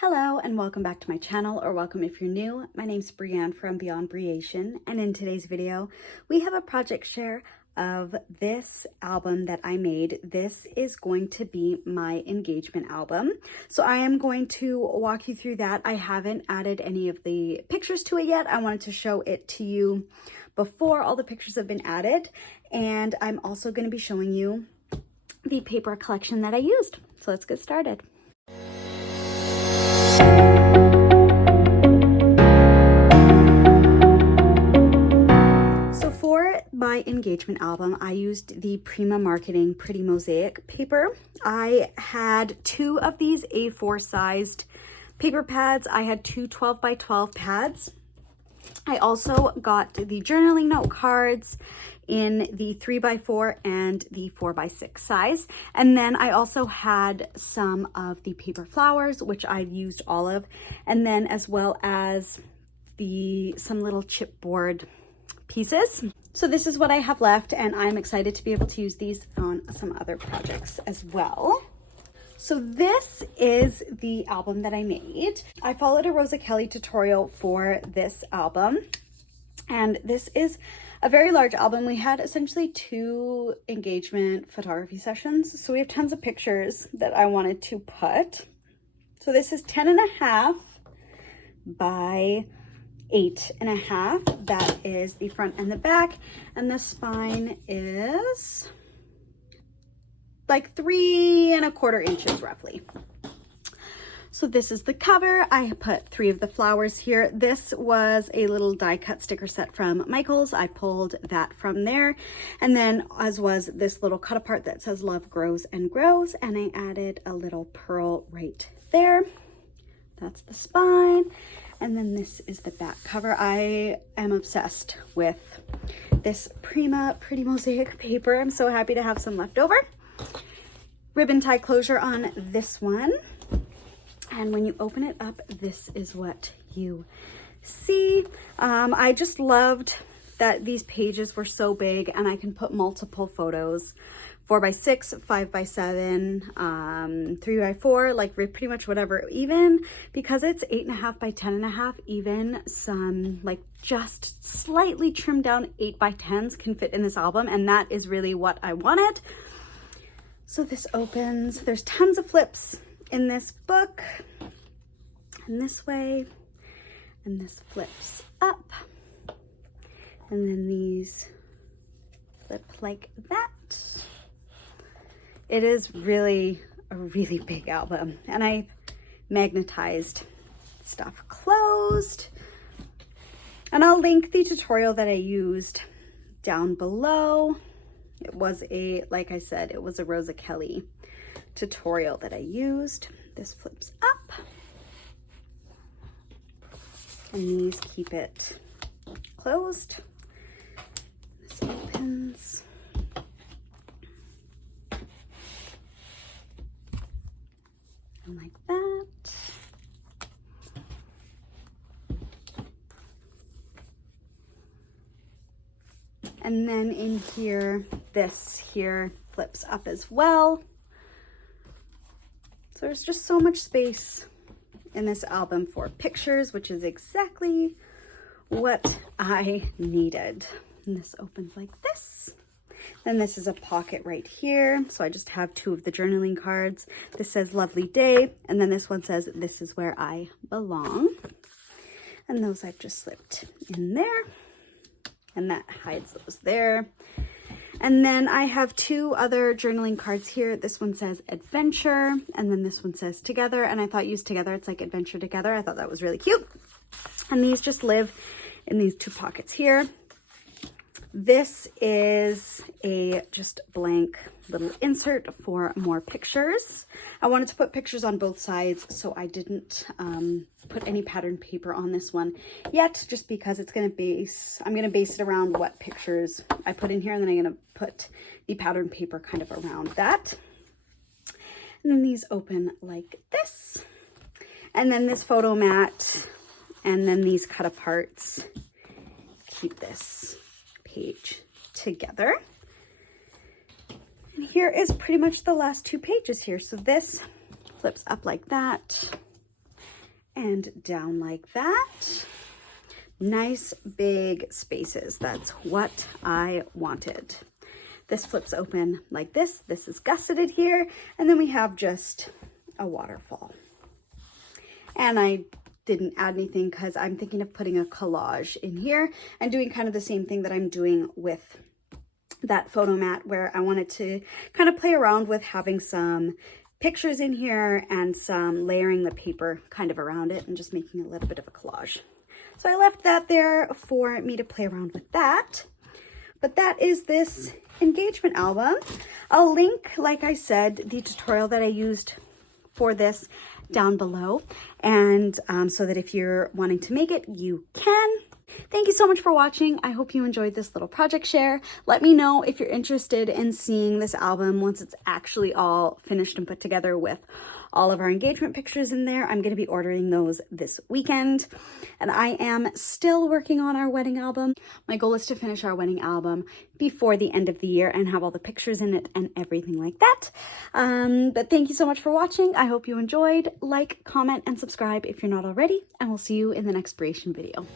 Hello and welcome back to my channel, or welcome if you're new. My name's Brianne from Beyond Breation, and in today's video we have a project share of this album that I made. This is going to be my engagement album, so I am going to walk you through that. I haven't added any of the pictures to it yet. I wanted to show it to you before all the pictures have been added, and I'm also going to be showing you the paper collection that I used. So let's get started. So for my engagement album, I used the Prima Marketing Pretty Mosaic paper. I had two of these A4 sized paper pads. I had two 12 by 12 pads. I also got the journaling note cards in the 3x4 and the 4x6 size. And then I also had some of the paper flowers, which I've used all of, and then as well as some little chipboard pieces. So this is what I have left, and I'm excited to be able to use these on some other projects as well. So this is the album that I made. I followed a Rosa Kelly tutorial for this album, and this is a very large album. We had essentially 2 engagement photography sessions, so we have tons of pictures that I wanted to put. So this is 10.5 by 8.5. That is the front and the back, and the spine is like 3¼ inches roughly. So this is the cover. I put 3 of the flowers here. This was a little die cut sticker set from Michael's. I pulled that from there. And then as was this little cut apart that says love grows and grows. And I added a little pearl right there. That's the spine. And then this is the back cover. I am obsessed with this Prima Pretty Mosaic paper. I'm so happy to have some left over. Ribbon tie closure on this one. And when you open it up, this is what you see. I just loved that these pages were so big and I can put multiple photos, 4x6, 5x7, 3x4, like pretty much whatever. Even because it's 8.5 by 10.5, even some like just slightly trimmed down 8x10s can fit in this album, and that is really what I wanted. So this opens, there's tons of flips in this book, and this way, and this flips up, and then these flip like that. It is really a really big album, and I magnetized stuff closed, and I'll link the tutorial that I used down below. It was like I said, it was a Rosa Kelly tutorial that I used. This flips up, and these keep it closed. This opens. And like that. And then in here, this here flips up as well. So there's just so much space in this album for pictures, which is exactly what I needed. And this opens like this. Then this is a pocket right here. So I just have 2 of the journaling cards. This says lovely day. And then this one says this is where I belong. And those I've just slipped in there. And that hides those there. And then I have 2 other journaling cards here. This one says adventure, and then this one says together. And I thought used together, it's like adventure together. I thought that was really cute. And these just live in these 2 pockets here. This is a just blank little insert for more pictures. I wanted to put pictures on both sides, so I didn't put any pattern paper on this one yet, just because I'm going to base it around what pictures I put in here, and then I'm going to put the pattern paper kind of around that. And then these open like this. And then this photo mat, and then these cut aparts keep this page together. And here is pretty much the last 2 pages here. So this flips up like that, and down like that. Nice big spaces. That's what I wanted. This flips open like this. This is gusseted here. And then we have just a waterfall. And I didn't add anything because I'm thinking of putting a collage in here and doing kind of the same thing that I'm doing with that photo mat, where I wanted to kind of play around with having some pictures in here and some layering the paper kind of around it and just making a little bit of a collage. So I left that there for me to play around with that. But that is this engagement album. I'll link, like I said, the tutorial that I used for this down below. And so that if you're wanting to make it, you can. Thank you so much for watching. I hope you enjoyed this little project share. Let me know if you're interested in seeing this album once it's actually all finished and put together with all of our engagement pictures in there. I'm going to be ordering those this weekend. And I am still working on our wedding album. My goal is to finish our wedding album before the end of the year and have all the pictures in it and everything like that. But thank you so much for watching. I hope you enjoyed. Like, comment, and subscribe if you're not already. And we'll see you in the next creation video.